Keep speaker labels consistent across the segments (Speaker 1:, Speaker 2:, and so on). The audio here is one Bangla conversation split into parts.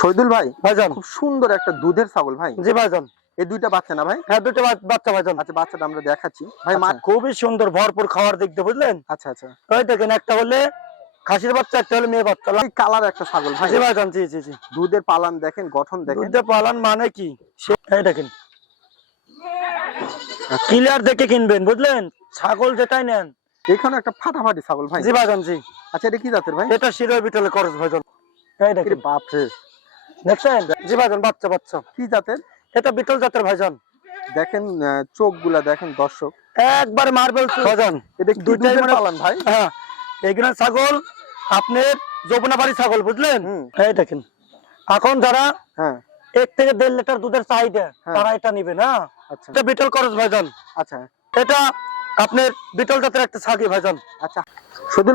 Speaker 1: শহীদুল ভাই
Speaker 2: ভাইজান।
Speaker 1: খুব সুন্দর একটা দুধের ছাগল ভাই।
Speaker 2: জি ভাইজান।
Speaker 1: এই দুইটা বাচ্চা না ভাই?
Speaker 2: হ্যাঁ দুটো বাচ্চা ভাইজান।
Speaker 1: আচ্ছা বাচ্চাটা আমরা দেখাচ্ছি। ভাই মা
Speaker 2: আচ্ছা, খুবই সুন্দর ভরপুর খাওয়ার দিক দিয়ে বুঝলেন?
Speaker 1: আচ্ছা আচ্ছা।
Speaker 2: ওই দেখেন একটা হলে খাসির বাচ্চা একটা হলে মেয়ে বাচ্চা।
Speaker 1: এই কালার একটা ছাগল ভাই।
Speaker 2: জি ভাইজান জি জি জি।
Speaker 1: দুধের পালান দেখেন গঠন দেখেন।
Speaker 2: দুধের পালান মানে কি? এই দেখেন। ক্লিয়ার দেখে কিনবেন বুঝলেন? ছাগল যেটাই নেন।
Speaker 1: এখানে একটা ফাটাফাটি ছাগল ভাই।
Speaker 2: জি ভাইজান জি।
Speaker 1: আচ্ছা এটা কি জাতের ভাই?
Speaker 2: এটা শিরোয় বিটলে খরচ ভাইজান। এই দেখেন
Speaker 1: বাপ রে
Speaker 2: দেখছেন? জি ভাইজান বাচ্চা বাচ্চা।
Speaker 1: কি জাতের?
Speaker 2: এটা বিটল জাতের ভাইজান।
Speaker 1: দেখেন চোখ দেখেন দর্শক।
Speaker 2: একবারে মার্বেল ভাইজান
Speaker 1: এটা
Speaker 2: দুইটাই মানে-
Speaker 1: পালান ভাই।
Speaker 2: হ্যাঁ। এগুলো ছাগল আপনার যৌবনাবাড়ি ছাগল বুঝলেন? এই দেখেন এখন যারা
Speaker 1: হ্যাঁ।
Speaker 2: এক থেকে দেড় লিটার দুধের চাহিদা
Speaker 1: হ্যাঁ।
Speaker 2: তারা এটা নিবে না?
Speaker 1: আচ্ছা।
Speaker 2: এটা বিটল খরচ ভাইজান।
Speaker 1: আচ্ছা।
Speaker 2: এটা আপনার বিটল জাতের একটা ছাগি ভাইজান।
Speaker 1: আচ্ছা।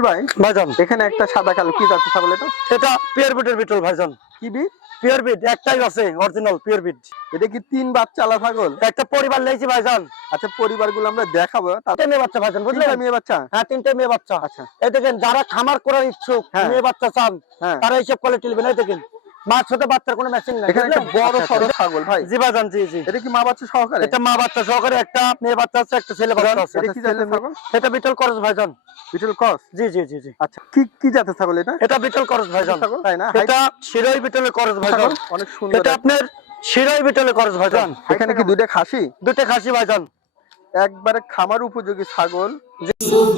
Speaker 1: ভাই
Speaker 2: ভাইজান।
Speaker 1: এখানে একটা সাদা কালো কি জাতের ছাগল এটা?
Speaker 2: এটা পিয়ার বিটের বিটল ভাইজান।
Speaker 1: কি
Speaker 2: পিয়ার বিট একটাই আছে অরিজিনাল পিয়ার বিট।
Speaker 1: এটা কি তিন বাচ্চা আলা ছাগল?
Speaker 2: একটা পরিবার লেগেছি ভাইজান।
Speaker 1: আচ্ছা পরিবারগুলো আমরা দেখাবো।
Speaker 2: তিনটে মেয়ে বাচ্চা ভাইজান বুঝলেন?
Speaker 1: মেয়ে বাচ্চা?
Speaker 2: হ্যাঁ তিনটে মেয়ে বাচ্চা।
Speaker 1: আচ্ছা।
Speaker 2: এই দেখেন যারা খামার করার ইচ্ছুক
Speaker 1: হ্যাঁ।
Speaker 2: মেয়ে বাচ্চা চান
Speaker 1: হ্যাঁ।
Speaker 2: তারা এইসব কোয়ালিটি নেবেন এই দেখেন। মাছ হতে বাচ্চার কোনো মেশিন নাই
Speaker 1: এখানে একটা বড়
Speaker 2: আচ্ছা, আচ্ছা।
Speaker 1: ছাগল ভাই।
Speaker 2: জি ভাইজান জি জি।
Speaker 1: এটা কি মা বাচ্চা সহকারে?
Speaker 2: এটা মা বাচ্চা সহকারে একটা মেয়ে বাচ্চা আছে একটা ছেলে বাচ্চা আছে।
Speaker 1: এটা কি জাতের ছাগল?
Speaker 2: এটা বিটল করস ভাইজান।
Speaker 1: বিটল ক্রস
Speaker 2: জি জি জি জি।
Speaker 1: আচ্ছা কি কি জাতের ছাগল এটা?
Speaker 2: এটা বিটল করস ভাইজান।
Speaker 1: তাই না?
Speaker 2: এটা শিরোই বিটলের করস ভাইজান।
Speaker 1: অনেক সুন্দর
Speaker 2: এটা আপনার শিরোই বিটলের করস ভাইজান।
Speaker 1: এখানে কি দুইটা খাসি?
Speaker 2: দুটো খাসি ভাইজান।
Speaker 1: একবারে খামার উপযোগী ছাগল।
Speaker 3: Glory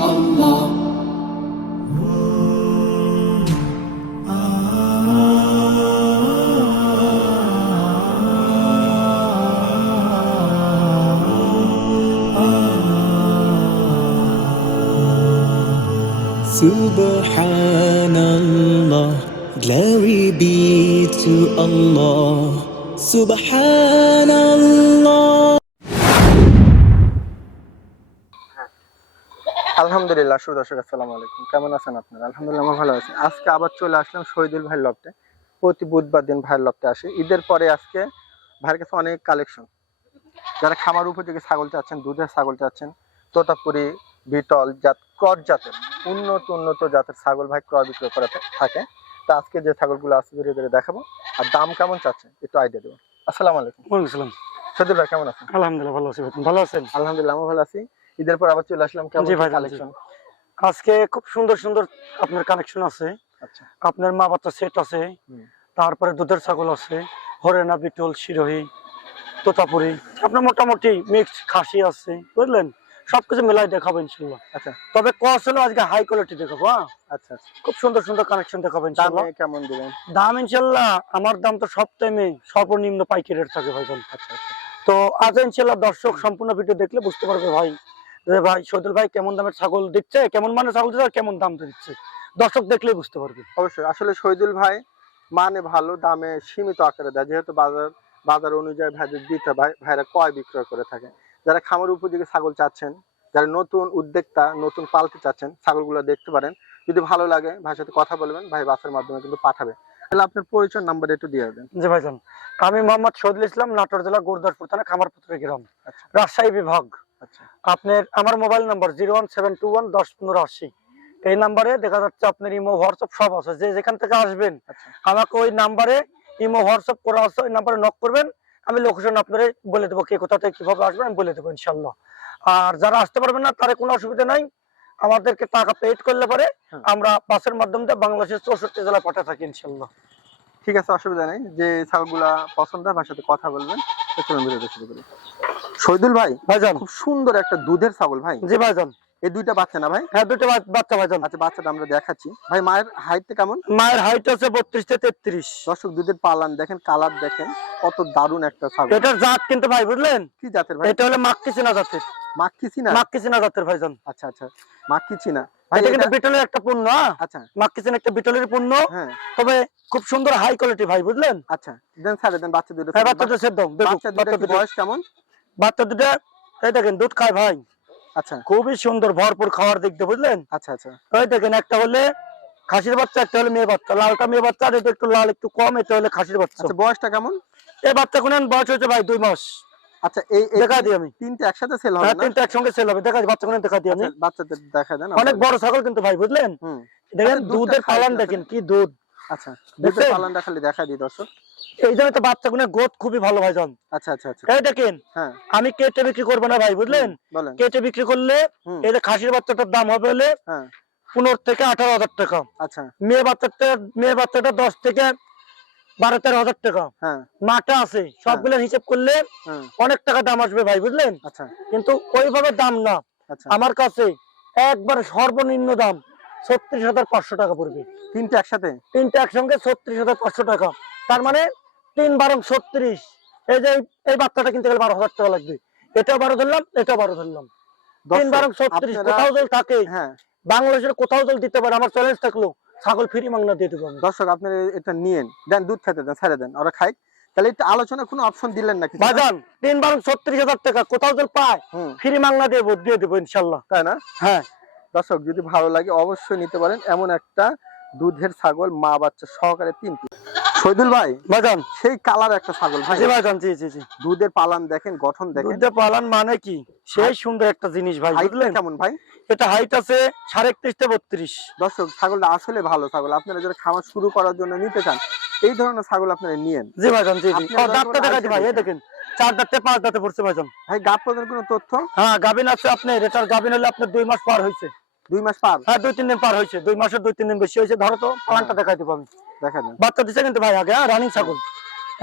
Speaker 3: Allah. Subhanallah, glory be to Allah. Subhanallah.
Speaker 1: আলহামদুলিল্লাহ শুভ দর্শক আসসালামু আলাইকুম। কেমন আছেন আপনারা? আলহামদুলিল্লাহ আমরা ভালো আছি। আজকে আবার চলে আসলাম শহীদুল ভাইয়ের লফটে। প্রতি বুধবার দিন ভাইয়ের লফটে আসে। ঈদের পরে আজকে ভাইয়ের কাছে অনেক কালেকশন। যারা খামার উপযোগী ছাগল চাচ্ছেন দুধের ছাগল চাচ্ছেন তোতাপুরি বিটল জাত ক্রস জাতের উন্নত উন্নত জাতের ছাগল ভাই ক্রয় বিক্রয় করে থাকে। তো আজকে যে ছাগলগুলো আছে ধীরে ধীরে দেখাবো। আর দাম কেমন চাচ্ছেন একটু আইডিয়া দেবো। আসসালামু আলাইকুম।
Speaker 2: ওয়ালাইকুম
Speaker 1: শহীদুল ভাই কেমন আছেন?
Speaker 2: আলহামদুলিল্লাহ ভালো আছি ভালো আছেন?
Speaker 1: আলহামদুলিল্লাহ আমি ভালো আছি। ঈদের পর আবার চলে আসলাম কেমন। কালেকশন
Speaker 2: আজকে খুব সুন্দর সুন্দর আপনার কানেকশন আছে।
Speaker 1: আচ্ছা।
Speaker 2: আপনার মা বাচ্চা সেট আছে। তারপরে দুধের ছাগল আছে। হরেনা বিটল শিরোহী তোতাপুরি। আপনার মোটামুটি মিক্সড খাসি আছে বুঝলেন? সবকিছু মেলাই দেখাবো ইনশাল্লাহ।
Speaker 1: আচ্ছা।
Speaker 2: তবে কস হলো আজকে হাই কোয়ালিটি দেখাবো হ্যাঁ?
Speaker 1: আচ্ছা আচ্ছা।
Speaker 2: খুব সুন্দর সুন্দর কানেকশন দেখাবো ইনশাল্লাহ।
Speaker 1: কেমন দিবেন?
Speaker 2: দাম ইনশাল্লাহ আমার দাম তো সব টাইমে সর্বনিম্ন পাইকারি রেট থাকে ভাইজান।
Speaker 1: আচ্ছা আচ্ছা।
Speaker 2: তো আজ ইনশাল্লাহ দর্শক সম্পূর্ণ ভিডিও দেখলে বুঝতে পারবে ভাই যে ভাই সৈদুল ভাই কেমন দামের ছাগল দিচ্ছে কেমন মানের ছাগল দিচ্ছে আর কেমন দাম দিচ্ছে? দর্শক দেখলেই বুঝতে পারবে।
Speaker 1: অবশ্যই। আসলে শহীদুল ভাই মানে ভালো দামে সীমিত আকারে দেয়। যেহেতু বাজার বাজার অনুযায়ী ভাইদের দিতে ভাই ভাইরা কয় বিক্রয় করে থাকে। যারা খামার উপযোগী ছাগল চাচ্ছেন যারা নতুন উদ্যোক্তা নতুন পালতে চাচ্ছেন ছাগলগুলো দেখতে পারেন। যদি ভালো লাগে ভাইয়ের সাথে কথা বলবেন ভাই বাসের মাধ্যমে কিন্তু পাঠাবে। তাহলে আপনার পরিচয় নাম্বার একটু দিয়ে দেন।
Speaker 2: জি ভাইজান আমি মোহাম্মদ শহীদুল ইসলাম নাটোর জেলা গুরদাসপুর থানা খামারপুত্র গ্রাম।
Speaker 1: আচ্ছা।
Speaker 2: রাজশাহী বিভাগ। আপনার আমার mobile number zero one seven two one দশ পনেরো আশি। এই নাম্বারে দেখা যাচ্ছে আপনার ইমো হোয়াটসঅ্যাপ সব আছে। যে যেখান থেকে আসবেন
Speaker 1: আচ্ছা।
Speaker 2: আমাকে ওই নাম্বারে ইমো হোয়াটসঅ্যাপ করা আছে ওই নাম্বারে নক করবেন। আমি লোকেশন আপনারে বলে দেবো কে কোথা থেকে কীভাবে আসবেন আমি বলে দেবো ইনশাল্লাহ আর যারা আসতে পারবেন না তার কোনো অসুবিধা নাই। আমাদেরকে টাকা পেড করলে পারে
Speaker 1: হ্যাঁ।
Speaker 2: আমরা বাসের মাধ্যমে দিয়ে বাংলাদেশের চৌষট্টি জেলায় পাঠা থাকি ইনশাল্লাহ
Speaker 1: ঠিক আছে অসুবিধা নেই। যে ছাগলগুলা পছন্দ হয় ভাইয়ের সাথে কথা বলবেন। চলুন ভিডিওটা শুরু করি। শহীদুল ভাই
Speaker 2: ভাইজান।
Speaker 1: খুব সুন্দর একটা দুধের ছাগল ভাই।
Speaker 2: জি ভাইজান।
Speaker 1: এই দুইটা বাচ্চা না ভাই?
Speaker 2: হ্যাঁ বা- বাচ্চা ভাইজান।
Speaker 1: আচ্ছা বাচ্চাটা আমরা দেখাচ্ছি। ভাই মায়ের হাইটটা কেমন?
Speaker 2: মায়ের হাইট আছে বত্রিশ থেকে তেত্রিশ।
Speaker 1: দর্শক দুধের পালান দেখেন কালার দেখেন কত দারুণ একটা ছাগল।
Speaker 2: এটার জাত কিন্তু ভাই বুঝলেন?
Speaker 1: কি জাতের ভাই?
Speaker 2: এটা হলো মাক্কি চিনা জাতের।
Speaker 1: মাক্কি চিনা?
Speaker 2: মাক্কি চিনা জাতের ভাইজান।
Speaker 1: আচ্ছা আচ্ছা। মাক্কি চিনা। ভাই
Speaker 2: এটা কিন্তু বিটলের একটা পণ্য হ্যাঁ?
Speaker 1: আচ্ছা।
Speaker 2: মাক্কি একটা বিটলের পণ্য।
Speaker 1: হ্যাঁ।
Speaker 2: তবে খুব সুন্দর হাই কোয়ালিটি ভাই বুঝলেন?
Speaker 1: আচ্ছা দেন ছাড়ে দেন বাচ্চা দুটো
Speaker 2: হ্যাঁ বাচ্চাটা সেদ্ধ।
Speaker 1: বাচ্চা দুটো বয়স কেমন?
Speaker 2: বাচ্চা দুটো এই দেখেন দুধ খায় ভাই।
Speaker 1: আচ্ছা।
Speaker 2: খুবই সুন্দর ভরপুর খাওয়ার দিক দিয়ে বুঝলেন?
Speaker 1: আচ্ছা আচ্ছা।
Speaker 2: দেখেন একটা হলে খাসির বাচ্চা একটা হলে মেয়ে বাচ্চা। লালটা মেয়ে বাচ্চা আর এটা একটু লাল একটু কম এটা হলে খাসির বাচ্চা।
Speaker 1: আচ্ছা বয়সটা কেমন?
Speaker 2: এই বাচ্চা কোন বয়স হয়েছে ভাই? দুই মাস।
Speaker 1: আচ্ছা এই এই
Speaker 2: দেখা দিই আমি।
Speaker 1: তিনটে একসাথে সেল হবে
Speaker 2: হ্যাঁ
Speaker 1: না?
Speaker 2: তিনটা একসঙ্গে সেল হবে। দেখা দিই বাচ্চাগুলো দেখা দিই আমি।
Speaker 1: আচ্ছা, বাচ্চাদের দেখা দেন
Speaker 2: অনেক বড় ছাগল কিন্তু ভাই বুঝলেন? দেখেন
Speaker 1: আচ্ছা,
Speaker 2: দুধের
Speaker 1: খায়
Speaker 2: দেখেন কি দুধ।
Speaker 1: আচ্ছা দুধের পালনটা খালি দেখা দিই দর্শক।
Speaker 2: এই জন্য তো বাচ্চাগুলোর গোদ খুবই ভালো ভাইজান।
Speaker 1: আচ্ছা আচ্ছা আচ্ছা।
Speaker 2: এই দেখেন
Speaker 1: হ্যাঁ।
Speaker 2: আমি কেটে বিক্রি করব না ভাই বুঝলেন? কেটে বিক্রি করলে এই যে খাসির বাচ্চাটার দাম হবে হলে
Speaker 1: হ্যাঁ।
Speaker 2: পনেরো থেকে আঠারো হাজার টাকা।
Speaker 1: আচ্ছা।
Speaker 2: মেয়ে বাচ্চাটা মেয়ে বাচ্চাটা দশ থেকে বারো তেরো হাজার টাকা।
Speaker 1: হ্যাঁ।
Speaker 2: মাটা আছে সবগুলো হিসেব করলে অনেক টাকা দাম আসবে ভাই বুঝলেন?
Speaker 1: আচ্ছা।
Speaker 2: কিন্তু ওইভাবে দাম না।
Speaker 1: আচ্ছা।
Speaker 2: আমার কাছে একবার সর্বনিম্ন দাম ছত্রিশ হাজার পাঁচশো টাকা পড়বে।
Speaker 1: তিনটে একসাথে?
Speaker 2: তিনটা একসঙ্গে ছত্রিশ হাজার পাঁচশো টাকা। তার মানে তিন বারং ছত্রিশ। এই যে এই- বাচ্চাটা কিনতে গেলে বারো হাজার টাকা লাগবে। এটাও বারো ধরলাম এটাও বারো ধরলাম। তিন বারং ছত্রিশ কোথাও যদি থাকে
Speaker 1: হ্যাঁ।
Speaker 2: বাংলাদেশের কোথাও যদি দিতে পারে আমার চ্যালেঞ্জ থাকল ছাগল ফ্রি মাংনা দিয়ে দেবো আমি।
Speaker 1: দর্শক আপনারা এটা নিয়েন। দেন দুধ খেতে দেন ছেড়ে দেন ওরা খাই তাহলে একটু আলোচনা কোনো অপশন দিলেন নাকি
Speaker 2: বাজান তিন বারং ছত্রিশ হাজার টাকা কোথাও যদি পায় ফ্রি মাংনা দেবো দিয়ে দেবো ইনশাল্লাহ।
Speaker 1: তাই না?
Speaker 2: হ্যাঁ।
Speaker 1: দর্শক যদি ভালো লাগে অবশ্যই নিতে পারেন। এমন একটা দুধের ছাগল মা বাচ্চা সহকারে তিন পিস। শহীদুল ভাই
Speaker 2: বাজান।
Speaker 1: সেই কালার একটা ছাগল ভাই।
Speaker 2: বাজান জি জি জি।
Speaker 1: দুধের পালান দেখেন গঠন দেখেন।
Speaker 2: দুধের পালান মানে কি? সেই সুন্দর একটা জিনিস ভাই বুঝলেন?
Speaker 1: কেমন ভাই?
Speaker 2: এটা হাইট আছে সাড়ে একত্রিশ থেকে বত্রিশ।
Speaker 1: দর্শক ছাগলটা আসলে ভালো ছাগল। আপনারা যারা খামার শুরু করার জন্য নিতে চান এই ধরনের ছাগল আপনারা নিয়েন।
Speaker 2: জি ভাইজান জি দাঁতটা দেখাচ্ছি ভাই
Speaker 1: দেখেন।
Speaker 2: চার দাঁতে পাঁচ দাঁতে পড়ছে ভাইজান।
Speaker 1: ভাই গাপ পদের কোনো তথ্য?
Speaker 2: হ্যাঁ গাবিন আছে আপনার এটার গাবিন হলে আপনার দুই মাস পার হয়েছে।
Speaker 1: দুই মাস পার?
Speaker 2: হ্যাঁ দুই তিন দিন পার হয়েছে। দুই মাসের দুই তিন দিন বেশি হয়েছে। ধরো তো প্লানটা দেখাই দেবো আমি।
Speaker 1: দেখা দেন
Speaker 2: বাচ্চা দিচ্ছে কিন্তু ভাই আগে হ্যাঁ রানিং ছাগল।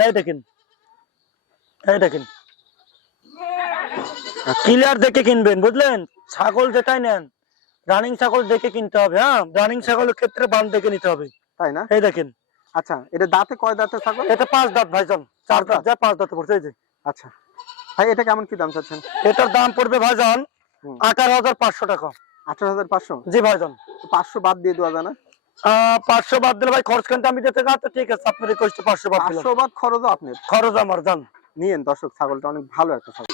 Speaker 2: এই দেখেন। এই দেখেন। ক্লিয়ার দেখে কিনবেন বুঝলেন? ছাগল যেটাই নেন রানিং ছাগল দেখে কিনতে হবে হ্যাঁ? রানিং ছাগলের ক্ষেত্রে বান দেখে নিতে হবে।
Speaker 1: তাই না?
Speaker 2: এই দেখেন।
Speaker 1: আচ্ছা এটা দাঁতে কয় দাঁতের ছাগল?
Speaker 2: এটা পাঁচ দাঁত ভাইজান চার দাঁত? যা পাঁচ দাঁতে পড়ছে এই যে।
Speaker 1: আচ্ছা। ভাই এটা কেমন কি দাম চাচ্ছেন?
Speaker 2: এটার দাম পড়বে ভাইজান। আঠারো হাজার পাঁচশো টাকা।
Speaker 1: আঠারো হাজার পাঁচশো?
Speaker 2: জি ভাইজান।
Speaker 1: পাঁচশো বাদ দিয়ে দেওয়া যায় না?
Speaker 2: আহ, পাঁচশো বাদ দিলে ভাই খরচ কিন্তু আমি দিতে গা তো ঠিক আছে আপনার রিকোয়েস্ট পাঁচশো বাদ দিলাম।
Speaker 1: পাঁচশো বাদ খরচও আপনার?
Speaker 2: খরচ আমার জান।
Speaker 1: নিয়েন দর্শক ছাগলটা অনেক ভালো একটা ছাগল।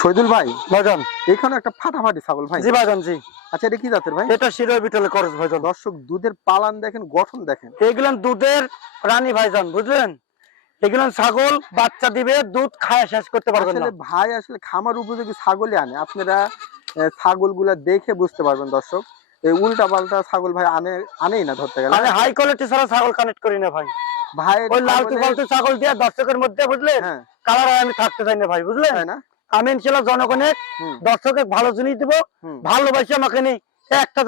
Speaker 1: শহীদুল ভাই
Speaker 2: ভাইজান।
Speaker 1: এখানে একটা ফাটাফাটি ছাগল ভাই।
Speaker 2: জি ভাইজান জি।
Speaker 1: আচ্ছা এটা কি জাতের ভাই?
Speaker 2: এটা শিরোয় বিটলে খরচ ভাইজান।
Speaker 1: দর্শক দুধের পালান দেখেন গঠন দেখেন।
Speaker 2: এগুলান দুধের রানী ভাইজান বুঝলেন? এগুলান ছাগল বাচ্চা দিবে দুধ খায় শেষ করতে পারবেন না।
Speaker 1: ভাই আসলে খামার উপযোগী ছাগলই আনে। আপনারা ছাগলগুলা দেখে বুঝতে পারবেন দর্শক। এই উল্টা পাল্টা ছাগল ভাই আনে আনেই না ধরতে গেলে।
Speaker 2: আমি হাই কোয়ালিটি ছাড়া ছাগল কানেক্ট করি না ভাই।
Speaker 1: ভাই
Speaker 2: ওই লালতু ফালতু ছাগল দিয়ে দর্শকের মধ্যে বুঝলেন
Speaker 1: হ্যাঁ।
Speaker 2: কালার আমি থাকতে চাই না ভাই
Speaker 1: না?
Speaker 2: আমি ইনশাল্লাহ জনগণের ভালো জিনিস দিব ভালোবাসি আমাকে নেই। একটা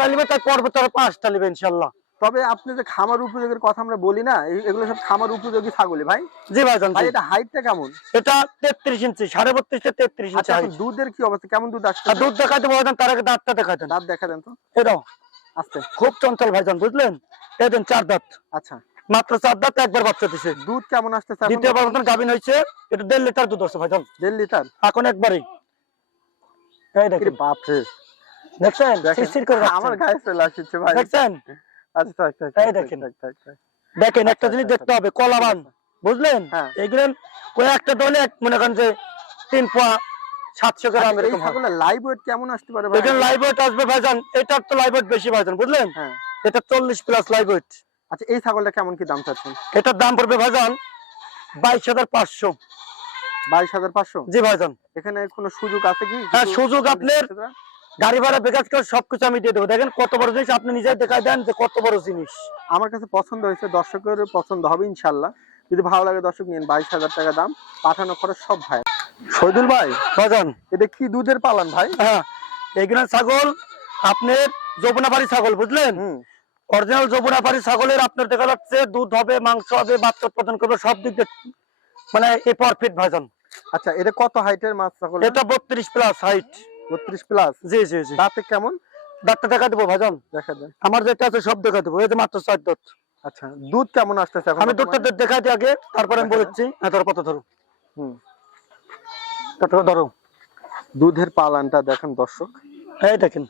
Speaker 2: তার পাঁচটা নিবে ইনশাল্লাহ।
Speaker 1: তবে আপনি যে খামার উপযোগীর কথা আমরা বলি না এগুলো সব খামার উপযোগী ছাগলই ভাই?
Speaker 2: জি ভাইজান
Speaker 1: ভাই
Speaker 2: জি।
Speaker 1: এটা হাইটটা কেমন?
Speaker 2: এটা তেত্রিশ ইঞ্চি সাড়ে বত্রিশ থেকে তেত্রিশ ইঞ্চি
Speaker 1: আচ্ছা দুধের কি অবস্থা? কেমন দুধ আসছে?
Speaker 2: দুধ দেখাতে ভাইজান তার আগে দাঁতটা দেখাতেন
Speaker 1: দাঁত দেখা দেন তো।
Speaker 2: এটাও
Speaker 1: আস্তে।
Speaker 2: খুব চঞ্চল ভাইজান বুঝলেন? এই দেন চার দাঁত।
Speaker 1: আচ্ছা।
Speaker 2: মাত্র চার দাঁত একবার বাচ্চা দিছে।
Speaker 1: দুধ কেমন আসতেছে?
Speaker 2: দ্বিতীয়বার মতন গাভিন হয়েছে এটা দেড় লিটার দুধ আছে ভাইজান
Speaker 1: দেড় লিটার?
Speaker 2: এখন একবারই। এই দেখেন।
Speaker 1: বাপ রে
Speaker 2: দেখছেন? করে
Speaker 1: আমার গায়ে চলে আসছে ভাই।
Speaker 2: দেখছেন?
Speaker 1: আচ্ছা
Speaker 2: এই দেখেন। দেখেন একটা
Speaker 1: আচ্ছা,
Speaker 2: জিনিস
Speaker 1: আচ্ছা,
Speaker 2: দেখতে হবে কলাবান। বুঝলেন?
Speaker 1: হ্যাঁ।
Speaker 2: এগুলো কয়েকটা দলে মনে করেন যে তিন পোয়া সাতশো গ্রাম
Speaker 1: আচ্ছা,
Speaker 2: এরকম
Speaker 1: লাইভ ওয়েট কেমন আসতে পারে ভাই?
Speaker 2: লাইভ ওয়েট আসবে ভাইজান এটার তো লাইভ ওয়েট বেশি ভাইজান বুঝলেন?
Speaker 1: হ্যাঁ।
Speaker 2: এটা চল্লিশ প্লাস লাইভ ওয়েট
Speaker 1: আচ্ছা এই ছাগলটা কেমন কি দাম চাচ্ছেন?
Speaker 2: এটার দাম পড়বে ভাইজান বাইশ হাজার পাঁচশো।
Speaker 1: বাইশ হাজার পাঁচশো?
Speaker 2: জি ভাইজান।
Speaker 1: এখানে কোনো সুযোগ আছে কি?
Speaker 2: হ্যাঁ, সুযোগ আপনার- গাড়ি ভাড়া বেকার করে সবকিছু আমি দিয়ে দেবো। দেখেন কত বড় জিনিস আপনি নিজেই দেখাই দেন যে কত বড় জিনিস।
Speaker 1: আমার কাছে পছন্দ হয়েছে দর্শকের পছন্দ হবে ইনশাল্লাহ। যদি ভালো লাগে দর্শক নিন বাইশ হাজার টাকা দাম। পাঠানো খরচ সব ভাই। শহীদুল ভাই
Speaker 2: ভাইজান।
Speaker 1: এটা কি দুধের পালান ভাই?
Speaker 2: হ্যাঁ এগুলো ছাগল আপনার যমুনাবাড়ি ছাগল বুঝলেন? অরিজিনাল যমুনাবাড়ি ছাগলের আপনার দেখা যাচ্ছে দুধ হবে মাংস হবে বাচ্চা উৎপাদন করবে সব দিক দিয়ে মানে এই পারফেক্ট ভাইজান
Speaker 1: আচ্ছা এটা কত হাইটের মাছ ছাগল
Speaker 2: এটা বত্রিশ প্লাস হাইট
Speaker 1: বত্রিশ প্লাস
Speaker 2: জি জি জি।
Speaker 1: দাঁতে কেমন?
Speaker 2: ডাক্তার দেখা দেবো ভাইজান।
Speaker 1: দেখা দেন
Speaker 2: আমার যেটা আছে সব দেখা দেবো। এই যে মাত্র চার দুধ
Speaker 1: আচ্ছা দুধ কেমন আসতেছে এখন
Speaker 2: আমি দুধটা
Speaker 1: বর্তমানে?
Speaker 2: দেখা দিই আগে তারপরে আমি বলেছি। হ্যাঁ ধরো কত ধরো।
Speaker 1: হুম।
Speaker 2: কত ধরো।
Speaker 1: দুধের পালানটা দেখেন দর্শক।
Speaker 2: এই দেখেন।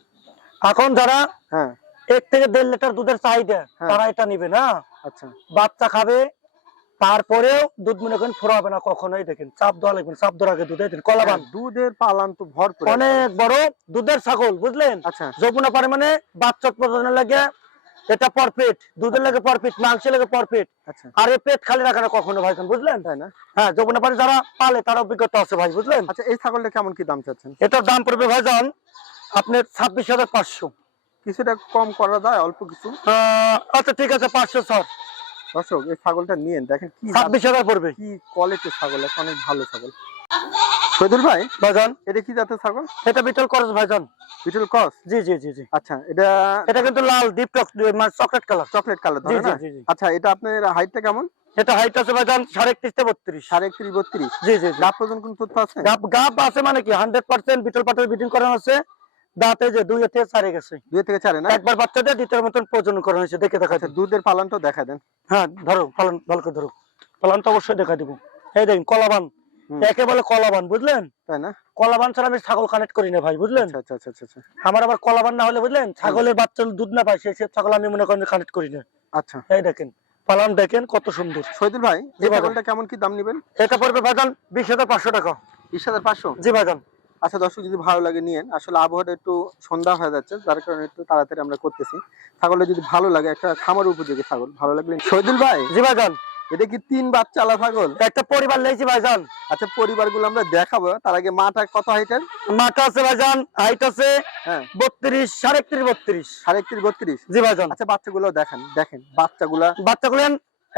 Speaker 2: এখন যারা
Speaker 1: হ্যাঁ।
Speaker 2: এক থেকে দেড় লিটার দুধের চাহিদা
Speaker 1: হ্যাঁ।
Speaker 2: তারা এটা নিবে না।
Speaker 1: আচ্ছা।
Speaker 2: বাচ্চা খাবে তারপরেও দুধ মনে করেন ফোরাবে না কখনোই। দেখেন চাপ দেওয়া লাগবে চাপ দেওয়ার আগে দুধ দেখেন কলাবান
Speaker 1: দুধের পালান তো ভরপুর।
Speaker 2: অনেক বড় দুধের ছাগল বুঝলেন?
Speaker 1: আচ্ছা।
Speaker 2: যমুনা পারে মানে বাচ্চা উৎপাদনের লাগে এটা পরপেট দুধের লাগে পরপেট মাংসের লাগে পরপেট
Speaker 1: আচ্ছা।
Speaker 2: আর এই পেট খালি রাখে না কখনো ভাইজান বুঝলেন?
Speaker 1: তাই না?
Speaker 2: হ্যাঁ যমুনা পাড়ে যারা পালে তার অভিজ্ঞতা আছে ভাই বুঝলেন?
Speaker 1: আচ্ছা এই ছাগলটা কেমন কি দাম চাচ্ছেন?
Speaker 2: এটার দাম পড়বে ভাইজান আপনার ছাব্বিশ হাজার পাঁচশো।
Speaker 1: কিছুটা কম করা যায় অল্প কিছু।
Speaker 2: আচ্ছা ঠিক আছে পাঁচশো স্যার
Speaker 1: দর্শক এই ছাগলটা নিয়েন দেখেন কি
Speaker 2: ছাব্বিশ হাজার পড়বে।
Speaker 1: কি কোয়ালিটির ছাগল অনেক ভালো ছাগল। শহীদুল ভাই
Speaker 2: ভাইজান।
Speaker 1: এটা কি জাতের ছাগল?
Speaker 2: এটা বিটল করস ভাইজান।
Speaker 1: বিটল ক্রস?
Speaker 2: জি জি জি জি।
Speaker 1: আচ্ছা এটা
Speaker 2: এটা কিন্তু লাল ডিপ মানে চকলেট কালার
Speaker 1: চকলেট কালার
Speaker 2: জি জি জি
Speaker 1: আচ্ছা এটা আপনার হাইটটা কেমন?
Speaker 2: এটা হাইট আছে ভাইজান সাড়ে একত্রিশ থেকে বত্রিশ।
Speaker 1: সাড়ে একত্রিশ বত্রিশ।
Speaker 2: জি জি
Speaker 1: গাপ পর্যন্ত কোন তথ্য আছে?
Speaker 2: গাপ গাপ আছে মানে কি হান্ড্রেড পার্সেন্ট বিটল পাটের বিটিং করানো আছে। দাঁতে যে দুই থেকে চারে গেছে।
Speaker 1: দুই থেকে চারে না?
Speaker 2: একবার বাচ্চা দিয়ে দ্বিতীয় মতন প্রজনন করা হয়েছে দেখে দেখা
Speaker 1: আচ্ছা দুধের দেখা দেন।
Speaker 2: হ্যাঁ ধরো পালন ভালো করে ধরো। পালন তো অবশ্যই দেখা দিব। এই দেখুন কলাবান।
Speaker 1: হুম।
Speaker 2: একে বলে কলাবান বুঝলেন?
Speaker 1: তাই না?
Speaker 2: কলাবান ছাড়া আমি ছাগল কানেক্ট করি না ভাই বুঝলেন?
Speaker 1: আচ্ছা আচ্ছা আচ্ছা আচ্ছা
Speaker 2: আমার আবার কলাবান না হলে বুঝলেন? ছাগলের বাচ্চা দুধ না পায় সেই ছাগল আমি মনে করেন কানেক্ট করি না।
Speaker 1: আচ্ছা।
Speaker 2: এই দেখেন পালন দেখেন কত সুন্দর।
Speaker 1: শহীদুল ভাই এই ছাগলটা কেমন কি দাম নেবেন?
Speaker 2: এটা পড়বে ভাইজান বিশ হাজার পাঁচশো টাকা।
Speaker 1: বিশ হাজার পাঁচশো?
Speaker 2: জি ভাইজান
Speaker 1: আচ্ছা দর্শক যদি ভালো লাগে নিয়েন। আসলে আবহাওয়াটা একটু সন্ধ্যা হয়ে যাচ্ছে যার কারণে একটু তাড়াতাড়ি আমরা করতেছি। ছাগলটা যদি ভালো লাগে একটা খামার উপযোগী ছাগল ভালো লাগলে শহীদুল ভাই
Speaker 2: জি ভাইজান।
Speaker 1: এটা কি তিন বাচ্চা আলা ছাগল?
Speaker 2: একটা পরিবার লেগেছি ভাইজান।
Speaker 1: আচ্ছা পরিবারগুলো আমরা দেখাবো। তার আগে মাটা কত হাইটের
Speaker 2: মাথা আছে ভাইজান হাইট আছে
Speaker 1: হ্যাঁ।
Speaker 2: বত্রিশ সাড়ে একত্রিশ বত্রিশ।
Speaker 1: সাড়ে একত্রিশ বত্রিশ?
Speaker 2: জি ভাইজান।
Speaker 1: আচ্ছা বাচ্চাগুলো দেখেন দেখেন। বাচ্চাগুলা
Speaker 2: বাচ্চাগুলো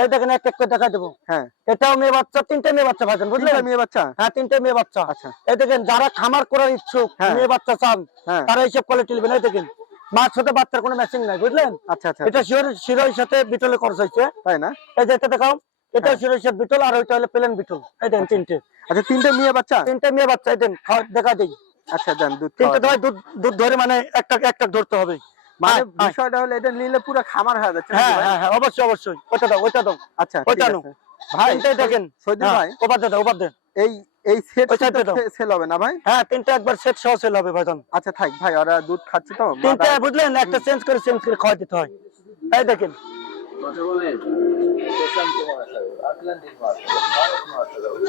Speaker 2: এই দেখেন এক এক করে দেখা দেবো।
Speaker 1: হ্যাঁ।
Speaker 2: এটাও মেয়ে বাচ্চা তিনটে মেয়ে বাচ্চা ভাইজান বুঝলেন?
Speaker 1: মেয়ে বাচ্চা?
Speaker 2: হ্যাঁ তিনটে মেয়ে বাচ্চা।
Speaker 1: আচ্ছা।
Speaker 2: এই দেখেন যারা খামার করার ইচ্ছুক
Speaker 1: হ্যাঁ।
Speaker 2: মেয়ে বাচ্চা চান তারা এইসব কোয়ালিটি নেবেন। এই দেখেন মার সাথে বাচ্চার কোনো ম্যাচিং নাই বুঝলেন?
Speaker 1: আচ্ছা আচ্ছা
Speaker 2: এটা সাথে বিটলে খরচ হয়েছে।
Speaker 1: তাই না?
Speaker 2: এই যে এটা দেখাও এটা। শিরোর সাথে বিটল আর ওইটা হলো প্লেন বিটল। এই দেন তিনটে।
Speaker 1: আচ্ছা তিনটে মেয়ে বাচ্চা?
Speaker 2: তিনটে মেয়ে বাচ্চা এই দেন দেখা দেই।
Speaker 1: আচ্ছা দেন দুধ
Speaker 2: তিনটে ধরে দুধ দুধ ধরে মানে একটা একটা ধরতে হবে।
Speaker 1: মানে
Speaker 2: হ্যাঁ, হ্যাঁ।
Speaker 1: বিষয়টা হলো এটা নিলে পুরো খামার হয়ে যাচ্ছে
Speaker 2: হ্যাঁ
Speaker 1: ভাই?
Speaker 2: হ্যাঁ হ্যাঁ অবশ্যই অবশ্যই। ওইটা দাও ওইটা দাও।
Speaker 1: আচ্ছা
Speaker 2: ওইটা
Speaker 1: নাও। ভাই
Speaker 2: তিনটে দেখেন
Speaker 1: সৈদি ভাই।
Speaker 2: ওপার দাও, ওপার দে
Speaker 1: এই এই সেট। সেল হবে না ভাই?
Speaker 2: হ্যাঁ তিনটা একবার সেট সহ সেল হবে ভাইজান
Speaker 1: আচ্ছা থাক ভাই ওরা দুধ খাচ্ছে তো
Speaker 2: তিনটা বুঝলেন একটা চেঞ্জ করে চেঞ্জ করে খাওয়া দিতে হয়। এই দেখেন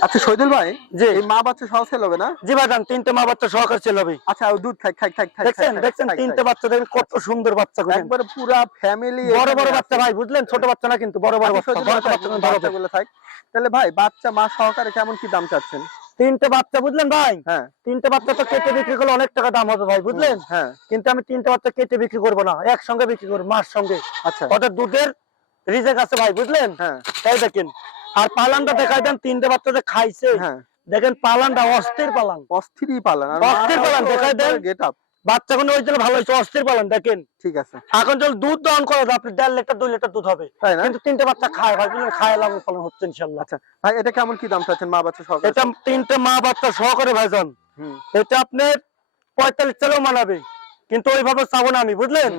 Speaker 1: আচ্ছা শহীদুল ভাই এই মা বাচ্চা সহ সেল হবে না?
Speaker 2: জি তিনটে মা বাচ্চা সহকারে সেল হবে।
Speaker 1: আচ্ছা দুধ খাই খাই খাই
Speaker 2: দেখছেন দেখছেন তিনটে বাচ্চা দেখেন কত সুন্দর বাচ্চা।
Speaker 1: একবার পুরা ফ্যামিলি
Speaker 2: বড় বড় বাচ্চা ভাই বুঝলেন? ছোট বাচ্চা না কিন্তু বড় বড় বাচ্চা বড় বাচ্চা বড়
Speaker 1: থাক। তাহলে ভাই বাচ্চা মা সহকারে কেমন কি দাম চাচ্ছেন?
Speaker 2: তিনটে বাচ্চা বুঝলেন ভাই?
Speaker 1: হ্যাঁ।
Speaker 2: তিনটে বাচ্চা তো কেটে বিক্রি করলে অনেক টাকা দাম হবে ভাই বুঝলেন?
Speaker 1: হ্যাঁ।
Speaker 2: কিন্তু আমি তিনটে বাচ্চা কেটে বিক্রি করব না একসঙ্গে বিক্রি করব মার সঙ্গে।
Speaker 1: আচ্ছা।
Speaker 2: ওটা দুধের রিজেক আছে ভাই বুঝলেন?
Speaker 1: হ্যাঁ।
Speaker 2: এই দেখেন আর পালানটা দেখাই দেন তিনটে বাচ্চা যে খাইছে।
Speaker 1: হ্যাঁ।
Speaker 2: দেখেন পালানটা অস্থির পালান।
Speaker 1: অস্থিরই পালান।
Speaker 2: অস্থির পালান, দেখাই দেন।
Speaker 1: গেট আপ
Speaker 2: বাচ্চা কোনো ওই ভালো হয়েছে অস্থির পালান দেখেন।
Speaker 1: ঠিক আছে।
Speaker 2: এখন যদি দুধ দহন করে দাও, আপনি দেড় লিটার দুই লিটার দুধ হবে। কিন্তু তিনটে বাচ্চা খায় ভাই বুঝলেন? খায় লাভ ফলন হচ্ছে ইনশাল্লাহ
Speaker 1: আচ্ছা ভাই এটা কেমন কি দাম চাচ্ছেন মা বাচ্চা সহকারে?
Speaker 2: এটা তিনটে মা বাচ্চা সহকারে ভাইজান।
Speaker 1: হুম।
Speaker 2: এটা আপনার পঁয়তাল্লিশ চালেও মানাবে। কিন্তু ওইভাবে চাবো না আমি বুঝলেন।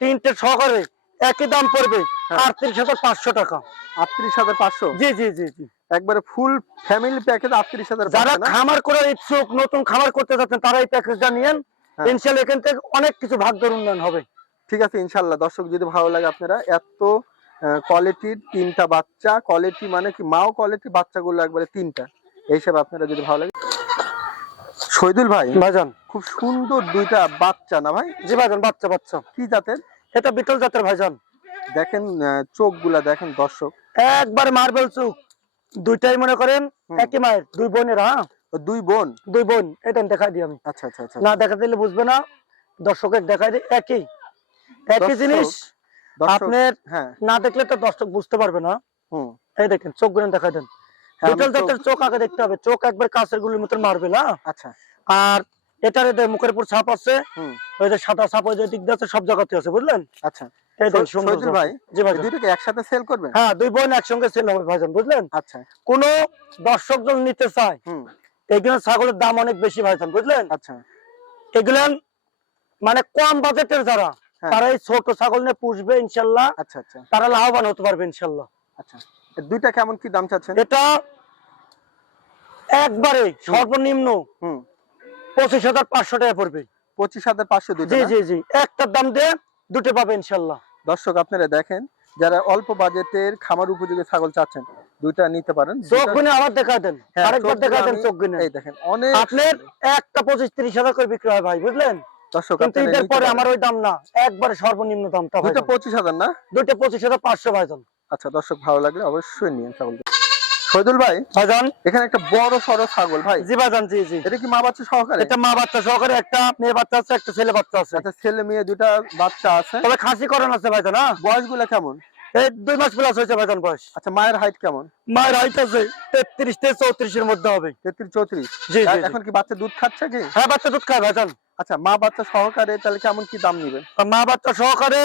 Speaker 2: তিনটে সহকারে একই দাম পড়বে। আটত্রিশ হাজার পাঁচশো টাকা।
Speaker 1: আটত্রিশ হাজার পাঁচশো?
Speaker 2: জি জি জি জি।
Speaker 1: একবারে ফুল ফ্যামিলি প্যাকেজ আটত্রিশ হাজার
Speaker 2: যারা খামার করার ইচ্ছুক নতুন খামার করতে যাচ্ছেন তারা এই প্যাকেজটা নিয়েন।
Speaker 1: হ্যাঁ।
Speaker 2: ইনশাল্লাহ এখান থেকে অনেক কিছু ভাগ্যের উন্নয়ন হবে।
Speaker 1: ঠিক আছে ইনশাল্লাহ। দর্শক যদি ভালো লাগে আপনারা এত কোয়ালিটির তিনটা বাচ্চা কোয়ালিটি মানে কি মাও কোয়ালিটি বাচ্চাগুলো একবারে তিনটা। এই হিসাবে আপনারা যদি ভালো লাগে। শহীদুল ভাই
Speaker 2: ভাইজান।
Speaker 1: খুব সুন্দর দুইটা বাচ্চা না ভাই?
Speaker 2: জি ভাইজান বাচ্চা বাচ্চা।
Speaker 1: কি জাতের?
Speaker 2: এটা বিটল জাতের ভাইজান।
Speaker 1: দেখেন চোখগুলা দেখেন দর্শক।
Speaker 2: একবার মার্বেল চুক দুইটাই মনে করেন একই মায়ের দুই বোনের হ্যাঁ?
Speaker 1: দুই বোন?
Speaker 2: দুই বোন এটা দেখাই দিই আমি।
Speaker 1: আচ্ছা আচ্ছা আচ্ছা।
Speaker 2: না দেখা দিলে বুঝবে না দর্শকের দেখাই দিই একই। একই জিনিস আপনার
Speaker 1: হ্যাঁ।
Speaker 2: না দেখলে তো দর্শক বুঝতে পারবে না।
Speaker 1: হুম।
Speaker 2: এই দেখেন চোখগুলো দেখা দেন।
Speaker 1: হ্যাঁ, আমি চোখ-
Speaker 2: জাতের চোখ আগে দেখতে হবে। চোখ একবার কাঁচের গুলির মতন মারবে না?
Speaker 1: আচ্ছা।
Speaker 2: আর এটার মুখের উপর ছাপ আছে। ওই যে সাদা ছাপ ওই যে দিক দিয়ে আছে সব জায়গাতে আছে বুঝলেন?
Speaker 1: আচ্ছা। ভাই একসাথে সেল করবেন?
Speaker 2: হ্যাঁ দুই বোন একসঙ্গে সেল হবে ভাইজান বুঝলেন?
Speaker 1: আচ্ছা।
Speaker 2: কোন দর্শক জন নিতে চায় এগুলো ছাগলের দাম অনেক বেশি ভাইজান বুঝলেন?
Speaker 1: আচ্ছা।
Speaker 2: এগুলো মানে কম বাজেটের যারা
Speaker 1: হ্যাঁ।
Speaker 2: তারা এই ছোট ছাগল নিয়ে পুষবে ইনশাল্লাহ।
Speaker 1: আচ্ছা আচ্ছা।
Speaker 2: তারা লাভবান হতে পারবে ইনশাল্লাহ।
Speaker 1: আচ্ছা। দুইটা কেমন কি দাম চাচ্ছেন?
Speaker 2: এটা একবারে সর্বনিম্ন
Speaker 1: হুম।
Speaker 2: পঁচিশ হাজার পাঁচশো টাকা পড়বে।
Speaker 1: পঁচিশ হাজার পাঁচশো
Speaker 2: জি জি জি। একটার দাম দিয়ে দুটো পাবে ইনশাল্লাহ।
Speaker 1: দর্শক আপনারা দেখেন যারা অল্প বাজেটের খামার উপযোগী ছাগল চাচ্ছেন দুইটা নিতে পারেন।
Speaker 2: চোখ গুনে আবার দেখা দেন।
Speaker 1: হ্যাঁ,
Speaker 2: আরেকবার দেখা দেন চোখ গুনে।
Speaker 1: এই দেখেন অনেক
Speaker 2: আপনার একটা পঁচিশ ত্রিশ হাজার করে বিক্রি হয় ভাই বুঝলেন?
Speaker 1: দর্শক
Speaker 2: কিন্তু পরে আমার ওই দাম না একবারে সর্বনিম্ন দামটা
Speaker 1: দুইটা পঁচিশ হাজার না?
Speaker 2: দুইটা পঁচিশ হাজার পাঁচশো ভাইজান।
Speaker 1: আচ্ছা দর্শক ভালো লাগলে অবশ্যই নিয়ে ছাগল শহীদুল ভাই
Speaker 2: ভাইজান
Speaker 1: এখানে একটা বড় সড়ো ছাগল ভাই।
Speaker 2: জি ভাইজান জি জি।
Speaker 1: এটা কি মা বাচ্চা সহকারে?
Speaker 2: এটা মা বাচ্চা সহকারে একটা মেয়ে বাচ্চা আছে একটা ছেলে বাচ্চা আছে।
Speaker 1: আচ্ছা ছেলে মেয়ে দুটা বাচ্চা আছে।
Speaker 2: তবে খাসি আছে ভাইজান হ্যাঁ?
Speaker 1: বয়সগুলো কেমন?
Speaker 2: এই দুই মাস প্লাস হয়েছে ভাইজান বয়স।
Speaker 1: আচ্ছা মায়ের হাইট কেমন?
Speaker 2: মায়ের হাইট আছে তেত্রিশ থেকে চৌত্রিশের মধ্যে হবে।
Speaker 1: তেত্রিশ চৌত্রিশ?
Speaker 2: জি জি জি।
Speaker 1: এখন কি বাচ্চা দুধ খাচ্ছে কি?
Speaker 2: হ্যাঁ বাচ্চা দুধ খায় ভাইজান।
Speaker 1: আচ্ছা মা বাচ্চা সহকারে তাহলে কেমন কি দাম নিবেন?
Speaker 2: আর মা বাচ্চা সহকারে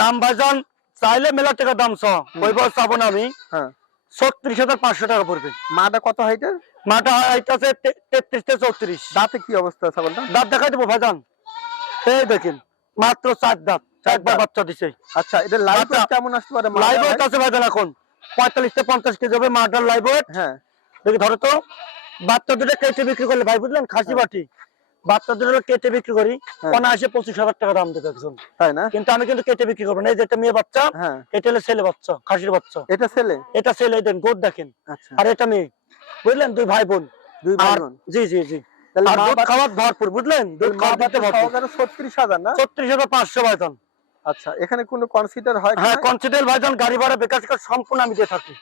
Speaker 2: দাম ভাইজান চাইলে মেলা টাকা দাম ছ ওই বয়স না আমি।
Speaker 1: হ্যাঁ।
Speaker 2: ছত্রিশ হাজার পাঁচশো টাকা পড়বে।
Speaker 1: মাটা কত হাইটের
Speaker 2: মাটা হাইট আছে তেত্রিশ থেকে চৌত্রিশ।
Speaker 1: দাঁতে কি অবস্থা ছাগলটা
Speaker 2: দাঁত দেখাই দেবো ভাইজান। এই দেখেন মাত্র চার দাঁত
Speaker 1: চার
Speaker 2: একবার
Speaker 1: দাঁত।
Speaker 2: বাচ্চা দিছে।
Speaker 1: আচ্ছা এটা লাইভ কেমন আসতে পারে
Speaker 2: লাইভ? ওয়েট আছে ভাইজান এখন পঁয়তাল্লিশ থেকে পঞ্চাশ কেজি হবে মাটার লাইভ ওয়েট
Speaker 1: হ্যাঁ।
Speaker 2: দেখি ধরো তো বাচ্চা দুটো কেটে বিক্রি করলে ভাই বুঝলেন খাসি বাটি। বাচ্চা দুটো কেটে বিক্রি করি।
Speaker 1: হ্যাঁ।
Speaker 2: অনায়াসে পঁচিশ হাজার টাকা দাম দেবে একজন।
Speaker 1: তাই না?
Speaker 2: কিন্তু আমি কিন্তু কেটে বিক্রি করব না। এই যে মেয়ে বাচ্চা
Speaker 1: হ্যাঁ।
Speaker 2: এটা হলো ছেলে বাচ্চা খাসির বাচ্চা।
Speaker 1: এটা ছেলে?
Speaker 2: এটা ছেলে দেন গোদ দেখেন।
Speaker 1: আচ্ছা।
Speaker 2: আর এটা মেয়ে। বুঝলেন? দুই ভাই বোন
Speaker 1: দুই ভাই বোন
Speaker 2: জি জি জি। আর দুধ খাওয়ার ভরপুর বুঝলেন? দুধ
Speaker 1: মা
Speaker 2: ভরপুর।
Speaker 1: ছত্রিশ হাজার না?
Speaker 2: ছত্রিশ হাজার পাঁচশো
Speaker 1: আচ্ছা এখানে কোনো কনসিডার হয় কি
Speaker 2: হ্যাঁ কনসিডার ভাইজান গাড়ি ভাড়া বেকার সম্পূর্ণ আমি দিয়ে থাকি।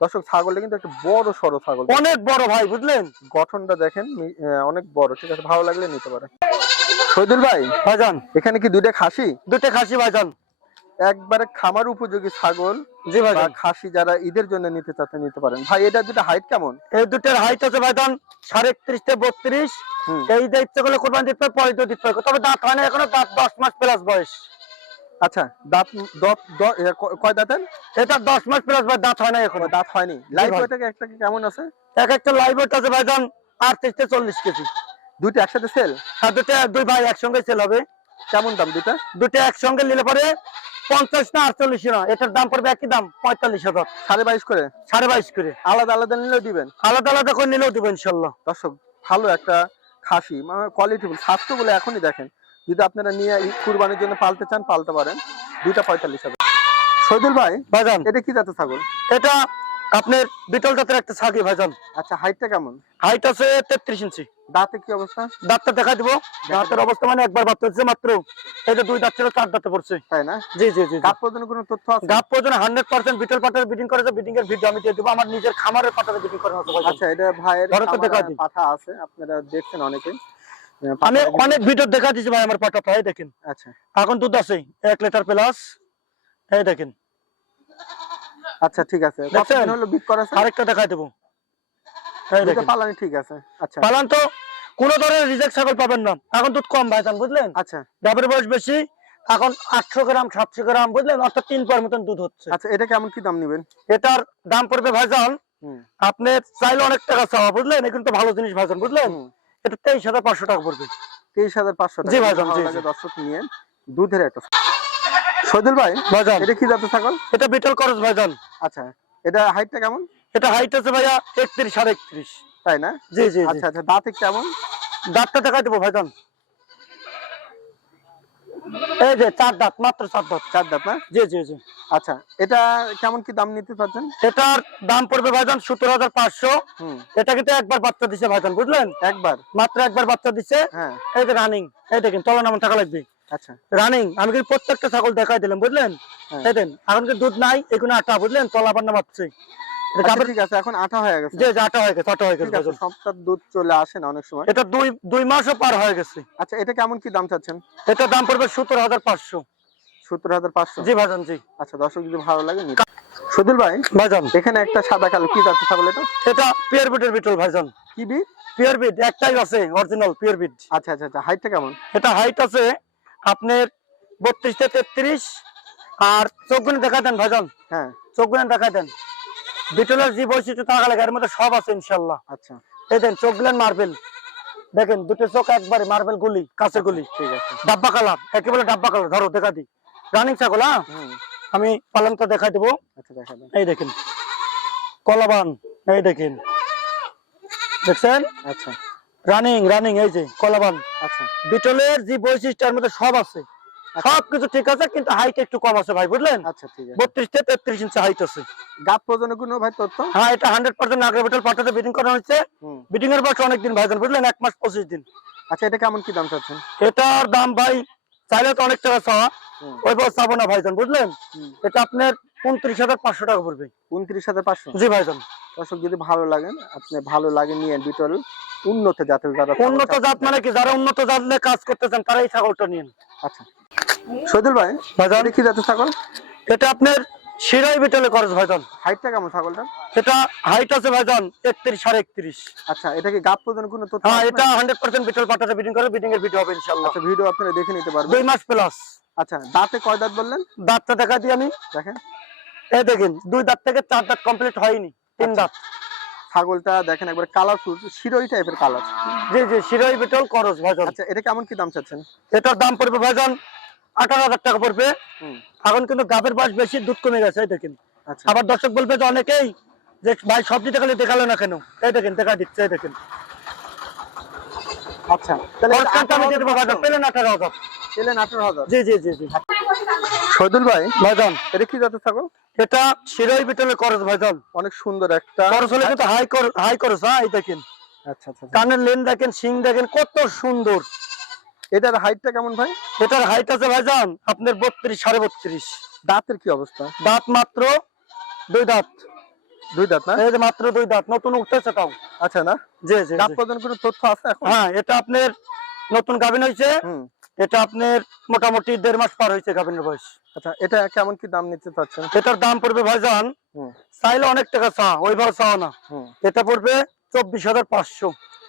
Speaker 1: দর্শক ছাগলটা কিন্তু একটা বড় সড়ো ছাগল।
Speaker 2: অনেক বড় ভাই বুঝলেন?
Speaker 1: গঠনটা দেখেন অনেক বড়। ঠিক আছে ভালো লাগলে নিতে পারে শহীদুল ভাই
Speaker 2: ভাইজান।
Speaker 1: এখানে কি দুইটা খাসি?
Speaker 2: দুটো খাসি ভাইজান।
Speaker 1: একবারে খামার উপযোগী ছাগল
Speaker 2: জি ভাই
Speaker 1: খাসি যারা ঈদের জন্য নিতে চাচ্ছে নিতে পারেন। ভাই এটা দুটো হাইট কেমন?
Speaker 2: এই দুটোর হাইট আছে ভাইজান সাড়ে একত্রিশ থেকে বত্রিশ। এই ইচ্ছে করলে কোরবানি দিতে পারে পরে দিতে পারে তবে দাঁত হয় না এখনও দাঁত দশ মাস প্লাস বয়স।
Speaker 1: আচ্ছা দাঁত কয় দাঁতের
Speaker 2: এটা দশ মাস প্লাস বয়স দাঁত হয় না এখনও।
Speaker 1: দাঁত হয়নি। লাইভ
Speaker 2: ভাই।
Speaker 1: ওইটাকে একটা কেমন আছে?
Speaker 2: এক একটা লাইভ আছে ভাইজান আটত্রিশ থেকে চল্লিশ কেজি।
Speaker 1: দুইটা একসাথে সেল
Speaker 2: আর দুটো দুই ভাই একসঙ্গে সেল হবে।
Speaker 1: কেমন দাম দুইটা?
Speaker 2: দুটো একসঙ্গে নিলে পরে পঞ্চাশ না আটচল্লিশ না এটার দাম পড়বে একই দাম পঁয়তাল্লিশ হাজার।
Speaker 1: সাড়ে বাইশ করে?
Speaker 2: সাড়ে বাইশ করে।
Speaker 1: আলাদা আলাদা নিলেও দিবেন?
Speaker 2: আলাদা আলাদা করে নিলেও দেবো ইনশাল্লাহ।
Speaker 1: দর্শক ভালো একটা খাসি মানে কোয়ালিটি স্বাস্থ্য বলে এখনই দেখেন। যদি আপনারা নিয়ে কুরবানির জন্য পালতে চান পালতে পারেন। দুইটা পঁয়তাল্লিশ হাজার শহীদুল ভাই
Speaker 2: ভাইজান।
Speaker 1: এটা কি জাতের ছাগল?
Speaker 2: এটা আপনার বিটল জাতের একটা ছাগি ভাইজান।
Speaker 1: আচ্ছা হাইটটা কেমন?
Speaker 2: হাইট আছে তেত্রিশ ইঞ্চি।
Speaker 1: দাঁতে কি অবস্থা?
Speaker 2: দাঁতটা দেখা দিব। দাঁতের অবস্থা মানে একবার বাচ্চা হচ্ছে মাত্র যে দুই দাঁত ছিল চার দাঁতে পড়ছে।
Speaker 1: তাই না?
Speaker 2: জি জি জি
Speaker 1: গাপ পর্যন্ত কোনো তথ্য আছে?
Speaker 2: গাপ পর্যন্ত হান্ড্রেড পার্সেন্ট বিটল পাটার বিডিং করেছে বিডিং এর ভিডিও আমি দিয়ে দেবো। আমার নিজের খামারের পাটারে বিডিং করানো আছে
Speaker 1: আচ্ছা এটা ভাইয়ের। পাঠা আছে। আপনারা দেখছেন অনেকেই আহ,
Speaker 2: আমি অনেক ভিডিও দেখা দিচ্ছি ভাই আমার পাটা এই দেখেন।
Speaker 1: আচ্ছা।
Speaker 2: এখন দুধ আছে এক লিটার প্লাস এই দেখেন।
Speaker 1: আচ্ছা ঠিক আছে? কতদিন হলো বিক করা আছে?
Speaker 2: আরেকটা দেখাই দেবো। এই দেখেন।
Speaker 1: পালানি ঠিক আছে। আচ্ছা।
Speaker 2: পালান তো কোনো ধরনের রিজেক্ট ছাগল পাবেন না। এখন দুধ কম ভাইজান বুঝলেন?
Speaker 1: আচ্ছা।
Speaker 2: ডাবের বয়স বেশি এখন আটশো গ্রাম সাতশো গ্রাম বুঝলেন? অর্থাৎ তিন পর মতন দুধ হচ্ছে।
Speaker 1: আচ্ছা এটা কেমন কি দাম নেবেন?
Speaker 2: এটার দাম পড়বে ভাইজান আপনি চাইলে অনেক টাকা চাওয়া বুঝলেন? এগুলো তো ভালো জিনিস ভাইজান বুঝলেন। এটা তেইশ হাজার পাঁচশো টাকা পড়বে।
Speaker 1: তেইশ হাজার পাঁচশো
Speaker 2: জি জি।
Speaker 1: দর্শক নিয়ে। দুধের একটা সৈদুল ভাই
Speaker 2: ভাইজান।
Speaker 1: এটা কি জাতের ছাগল?
Speaker 2: এটা বিটল করস ভাইজান।
Speaker 1: আচ্ছা এটা হাইটটা কেমন?
Speaker 2: এটা হাইট আছে ভাইয়া একত্রিশ সাড়ে একত্রিশ।
Speaker 1: তাই না?
Speaker 2: জি জি জি।
Speaker 1: আচ্ছা আচ্ছা দাঁতে কেমন?
Speaker 2: দাঁতটা দেখাই দেবো ভাইজান। এই যে চার দাঁত মাত্র চার দাঁত।
Speaker 1: চার দাঁত না?
Speaker 2: জি জি জি।
Speaker 1: আচ্ছা এটা কেমন কি দাম নিতে পারছেন
Speaker 2: এটার দাম পড়বে ভাইজান সত্তর হাজার পাঁচশো। এটা কিন্তু একবার বাচ্চা দিছে ভাইজান বুঝলেন?
Speaker 1: একবার?
Speaker 2: মাত্র একবার বাচ্চা দিছে।
Speaker 1: হ্যাঁ।
Speaker 2: এই যে রানিং এই দেখেন তলা নামন টাকা লাগবে।
Speaker 1: আচ্ছা।
Speaker 2: রানিং আমি কিন্তু প্রত্যেকটা ছাগল দেখাই দিলাম বুঝলেন?
Speaker 1: হ্যাঁ।
Speaker 2: এখন কিন্তু দুধ নাই এখানে আটা বুঝলেন? এটা
Speaker 1: আচ্ছা,
Speaker 2: গাবের-
Speaker 1: ঠিক আছে এখন আটা হয়ে গেছে।
Speaker 2: যে যে হয়ে গেছে আটা হয়ে গেছে
Speaker 1: ঠিক আছে
Speaker 2: ভাইজান।
Speaker 1: সপ্তাহ দুধ চলে আসে না অনেক সময়।
Speaker 2: এটা দুই দুই মাসও পার হয়ে গেছে।
Speaker 1: আচ্ছা এটা কেমন কি দাম চাচ্ছেন?
Speaker 2: এটার দাম পড়বে সত্তর হাজার পাঁচশো।
Speaker 1: সত্তর হাজার পাঁচশো?
Speaker 2: জি ভাইজান জি।
Speaker 1: আচ্ছা দর্শক যদি ভালো লাগে সুদুল ভাই
Speaker 2: ভাইজান।
Speaker 1: এখানে একটা সাদা কালো কি জাতের ছাগল এটা?
Speaker 2: এটা পিয়ার বিটের বিটল ভাইজান।
Speaker 1: কি বি
Speaker 2: পিয়ার বিট একটাই আছে অরিজিনাল পিয়ার বিট।
Speaker 1: আচ্ছা আচ্ছা আচ্ছা হাইটটা কেমন?
Speaker 2: এটা হাইট আছে আপনার বত্রিশ থেকে তেত্রিশ। আর চোখগুলো দেখা দেন ভাইজান।
Speaker 1: হ্যাঁ।
Speaker 2: চোখগুলো দেখা দেন। বিটলের যে বৈশিষ্ট্য থাকা লাগে এর মধ্যে সব আছে ইনশাল্লাহ।
Speaker 1: আচ্ছা।
Speaker 2: এই দেন চোখগুলেন মার্বেল। দেখেন দুটো চোখ একবারে মার্বেল গুলি কাঁচের গুলি।
Speaker 1: ঠিক আছে।
Speaker 2: ডাব্বা কালার একেবারে ডাব্বা কালার ধরো দেখা দি। রানিং ছাগল হ্যাঁ? আমি পালনটা দেখাই দেবো।
Speaker 1: আচ্ছা
Speaker 2: এই দেখেন কলাবান এই দেখেন। দেখছেন?
Speaker 1: আচ্ছা।
Speaker 2: রানিং রানিং এই যে কলাবান।
Speaker 1: আচ্ছা।
Speaker 2: বিটলের যে বৈশিষ্ট্য এর মধ্যে সব আছে। সবকিছু ঠিক আছে কিন্তু হাইট একটু কম আছে ভাই বুঝলেন?
Speaker 1: আচ্ছা ঠিক আছে।
Speaker 2: বত্রিশ থেকে তেত্রিশ ইঞ্চি হাইট আছে।
Speaker 1: কোনো ভাই তথ্য?
Speaker 2: হ্যাঁ এটা hundred percent Nagra Beetal breeding করা হয়েছে। বিডিং এর বয়স অনেকদিন ভাইজান বুঝলেন? এক মাস পঁচিশ দিন।
Speaker 1: আচ্ছা এটা কেমন কি দাম চাচ্ছেন?
Speaker 2: এটার দাম ভাই চাইলে তো অনেক টাকা চাওয়া। ওইভাবে চাবো না ভাইজান বুঝলেন? এটা আপনার উনত্রিশ হাজার পাঁচশো টাকা পড়বে।
Speaker 1: উনত্রিশ হাজার পাঁচশো।
Speaker 2: জি ভাইজান
Speaker 1: দর্শক যদি ভালো লাগেন আপনি ভালো লাগে নিয়ে বিটল উন্নত জাতের যারা
Speaker 2: উন্নত জাত মানে কি? যারা উন্নত জাত নিয়ে কাজ করতে চান তারা এই ছাগলটা নিন
Speaker 1: আচ্ছা। শহীদুল ভাই এটা কি জাতের ছাগল?
Speaker 2: এটা আপনার শিরাই বিটলে খরচ ভাইজান।
Speaker 1: হাইটটা কেমন ছাগলটা
Speaker 2: এটা হাইট আছে ভাইজান একত্রিশ সাড়ে একত্রিশ।
Speaker 1: আচ্ছা এটা কি গাপ প্রজনের কোনো তথ্য
Speaker 2: হ্যাঁ এটা? হান্ড্রেড পার্সেন্ট বিটল পাটাতে বিডিং করে বিডিং এর ভিডিও হবে ইনশাল্লাহ
Speaker 1: আচ্ছা ভিডিও আপনারা দেখে নিতে পারবেন।
Speaker 2: দুই মাস প্লাস
Speaker 1: আচ্ছা দাঁতে কয় দাঁত বললেন?
Speaker 2: দাঁতটা দেখা দিই আমি।
Speaker 1: দেখেন।
Speaker 2: এই দেখেন দুই দাঁত থেকে চার দাঁত কমপ্লিট হয়নি। তিন। দাঁত।
Speaker 1: ছাগলটা দেখেন একবার কালারফুল শিরোই টাইপের কালার
Speaker 2: জি জি শিরোই বিটল করস ভাজন
Speaker 1: আচ্ছা এটা কেমন কি দাম চাচ্ছেন?
Speaker 2: এটার দাম পড়বে ভাজন আঠারো হাজার টাকা পড়বে। এখন কিন্তু গাবের বয়স বেশি দুধ কমে গেছে দেখেন।
Speaker 1: আচ্ছা।
Speaker 2: আবার দর্শক বলবে যে অনেকেই যে ভাই সবজি দেখালে দেখাল না কেন? এই দেখেন দেখা দিচ্ছে এই দেখেন।
Speaker 1: আচ্ছা। তাহলে
Speaker 2: খরচটা আমি দিয়ে দেবো ভাইজান পেলেন আঠারো হাজার।
Speaker 1: পেলেন আঠারো হাজার।
Speaker 2: জি জি জি জি।
Speaker 1: শহীদুল ভাই
Speaker 2: ভাইজান
Speaker 1: এটা কি জাতের ছাগল?
Speaker 2: এটা শিরাই বিটলের খরচ ভাইজান।
Speaker 1: অনেক সুন্দর একটা
Speaker 2: খরচ হলে কিন্তু হাই হাই খরচ হ্যাঁ এই দেখেন।
Speaker 1: আচ্ছা আচ্ছা আচ্ছা।
Speaker 2: কানের লেন দেখেন সিং দেখেন কত সুন্দর।
Speaker 1: এটার হাইটটা কেমন ভাই?
Speaker 2: এটার হাইট আছে ভাইজান আপনার বত্রিশ সাড়ে বত্রিশ।
Speaker 1: দাঁতের কি অবস্থা?
Speaker 2: দাঁত মাত্র দুই দাঁত।
Speaker 1: দুই দাঁত না?
Speaker 2: এই যে মাত্র দুই দাঁত নতুন উঠতেছে তাও।
Speaker 1: আচ্ছা না?
Speaker 2: জি জি জি।
Speaker 1: প্রজনের কোনো তথ্য আছে এখন?
Speaker 2: হ্যাঁ এটা আপনার নতুন হয়েছে এটা আপনার মোটামুটি দেড় মাস পার হয়েছে বয়স।
Speaker 1: আচ্ছা এটা কেমন কি দাম নিতে চাচ্ছেন?
Speaker 2: এটার দাম পড়বে ভাইজান চাইলে অনেক টাকা চা ওইভাবে চাও না। এটা পড়বে চব্বিশ হাজার পাঁচশো।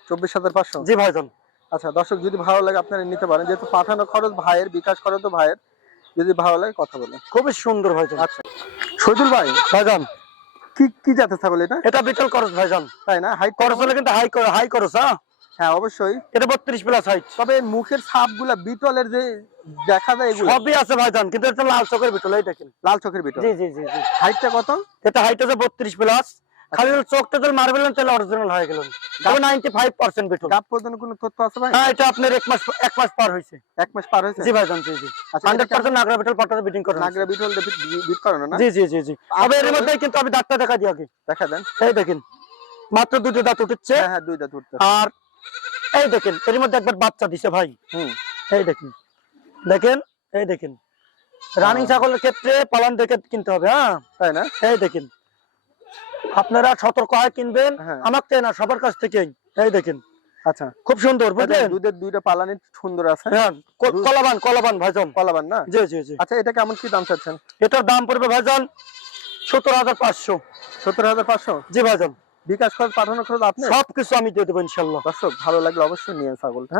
Speaker 1: চব্বিশ হাজার পাঁচশো?
Speaker 2: জি ভাইজান।
Speaker 1: আচ্ছা দর্শক যদি ভালো লাগে আপনারা নিতে পারেন। যেহেতু পাঠানো খরচ ভাইয়ের বিকাশ খরচ ভাইয়ের যদি ভালো লাগে কথা বলেন।
Speaker 2: খুবই সুন্দর ভাইজান।
Speaker 1: আচ্ছা। শহীদুল ভাই।
Speaker 2: ভাইজান
Speaker 1: কি কি জাতের ছাগল এটা?
Speaker 2: এটা বিটল ভাইজান।
Speaker 1: তাই না? হাই
Speaker 2: খরচ হলে কিন্তু হাই হাই হ্যাঁ?
Speaker 1: হ্যাঁ অবশ্যই।
Speaker 2: এটা বত্রিশ প্লাস হাইট
Speaker 1: তবে মুখের ছাপগুলা বিটলের যে দেখা যায় এগুলো।
Speaker 2: সবই আছে ভাইজান কিন্তু এটা লাল চোখের বিটল এই দেখেন।
Speaker 1: লাল চোখের বিটল?
Speaker 2: জি জি জি
Speaker 1: হাইটটা কত?
Speaker 2: এটা হাইট আছে বত্রিশ প্লাস খালি চোখটা তাহলে অরিজিনাল হয়ে গেল। বিটল
Speaker 1: গাপ পর্যন্ত কোনো তথ্য আছে ভাই?
Speaker 2: হ্যাঁ এটা আপনার এক মাস এক মাস পার হয়েছে।
Speaker 1: এক মাস পার হয়েছে?
Speaker 2: জি ভাইজান জি জি।
Speaker 1: আচ্ছা
Speaker 2: হান্ড্রেড পার্সেন্ট নাগরা বিটল পাটাতে বিটিং করেন
Speaker 1: নাগরা বিটল বিট করানো না?
Speaker 2: জি জি জি জি। তবে এর মধ্যে কিন্তু আমি ডাক্তার দেখা দিই আগে।
Speaker 1: দেখা দেন।
Speaker 2: এই দেখেন মাত্র দুটো দাঁত উঠছে।
Speaker 1: হ্যাঁ হ্যাঁ দুই দাঁত উঠতে
Speaker 2: আর এই দেখেন এর মধ্যে একবার বাচ্চা দিছে ভাই।
Speaker 1: হুম।
Speaker 2: এই দেখেন দেখেন এই দেখেন। রানিং ছাগলের ক্ষেত্রে পালন দেখে কিনতে হবে হ্যাঁ?
Speaker 1: তাই না?
Speaker 2: এই দেখেন আপনারা সতর্ক হয় কিনবেন
Speaker 1: হ্যাঁ।
Speaker 2: আমার থেকে না সবার কাছ থেকেই। এই দেখেন।
Speaker 1: আচ্ছা।
Speaker 2: খুব সুন্দর বুঝলেন?
Speaker 1: দুধের দুইটা পালানি সুন্দর আছে।
Speaker 2: হ্যাঁ কলাবান কলাবান ভাইজান।
Speaker 1: কলাবান না?
Speaker 2: জি জি জি।
Speaker 1: আচ্ছা এটা কেমন কি দাম চাচ্ছেন?
Speaker 2: এটার দাম পড়বে ভাইজান সত্তর হাজার পাঁচশো।
Speaker 1: সত্তর হাজার পাঁচশো?
Speaker 2: জি ভাইজান।
Speaker 1: বিকাশ খরচ পাঠানো খরচ আপনি?
Speaker 2: সবকিছু আমি দিয়ে দেবো ইনশাল্লাহ।
Speaker 1: দর্শক ভালো লাগলে অবশ্যই নিয়ে ছাগলটা। হ্যাঁ